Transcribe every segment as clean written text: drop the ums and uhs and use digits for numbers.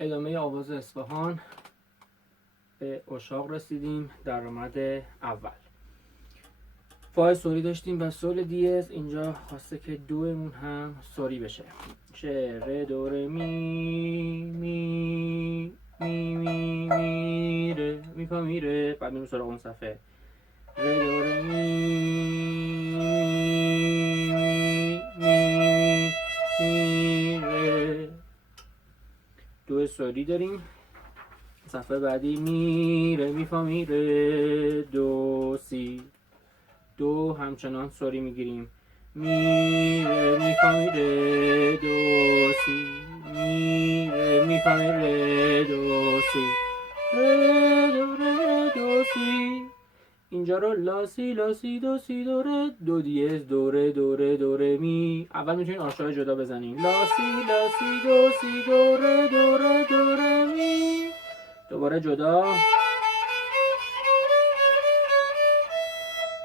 ادامه آواز اصفهان. به اشاق رسیدیم. درآمد اول فا سوری داشتیم و سول دیز. اینجا خواسته که دومون هم سوری بشه. شه ره دو ره می می می می می ره می فا می ره. بعد میریم سراغ اون صفحه. ره دو ره می می می می ره. دو سوری داریم. صفحه بعدی می ره می فا می ره دو سی. دو همچنان سوری میگیریم. می ره می فا می ره دو سی. می ره می فا می ره دو سی. ره دو ره دو سی. اینجا رو لا سی لا سی دو سی دو ره دو دیز دو ره دو ره دو ره می. اول میتونین آرشای جدا بزنین. لا سی دو سی دو ره دو ره دو ره می. دوباره جدا.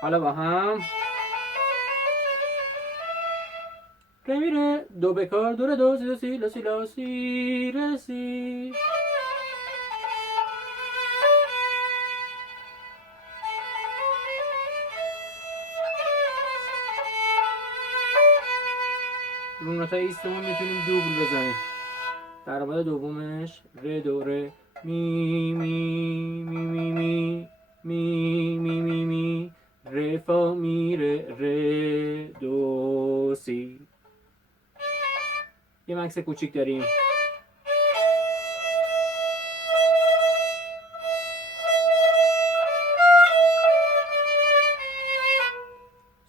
حالا با هم. ره می ره دو بکار دو ره دو سی دو سی لا سی لا سی ره سی. رو نوتای ایستمون میتونیم دوبل بزنیم. درآمد دومش ره دو ره می می می می می می می می می ره فا می ره ره دو سی. یه مکس کوچیک داریم.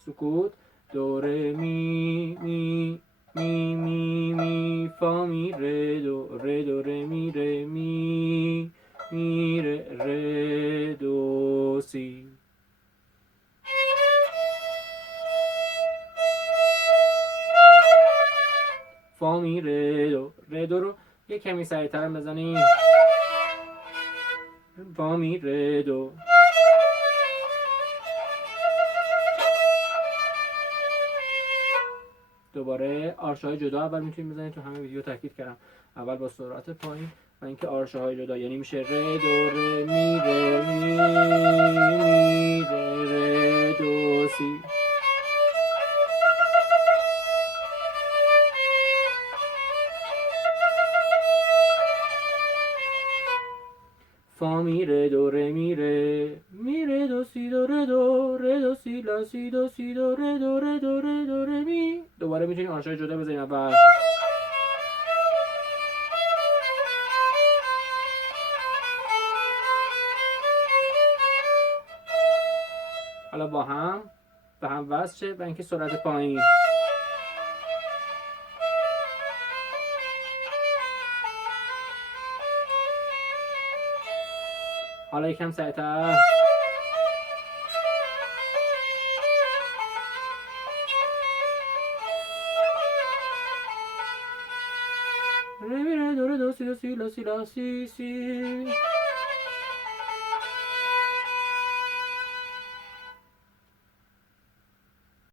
سکوت. دو ره می می می می می فا می ره دو ره می ره می می ره ره دو سی. فا می ره دو رو یه کمی سریعتر بزنیم. فا می ره دو. دوباره آرش‌های جدا اول میتونیم بزنیم. تو همه ویدیو تاکید کردم اول با سرعت پایین و اینکه آرش‌های جدا، یعنی میشه ره دو ره می ره می می ره ره دو سی. فا می ره دو ره می ره دو سی دو ره دو سی لا سی دو سی دو ره دو ره دو ره دو ره می. دوباره میتونیم آرش‌های جدا بزنیم اول. حالا با هم به هم وصل شه و اینکه سرعت پایین. حالا یکم سریعتر. ره می ره دو ره دو سی دو سی لا سی لا سی سی.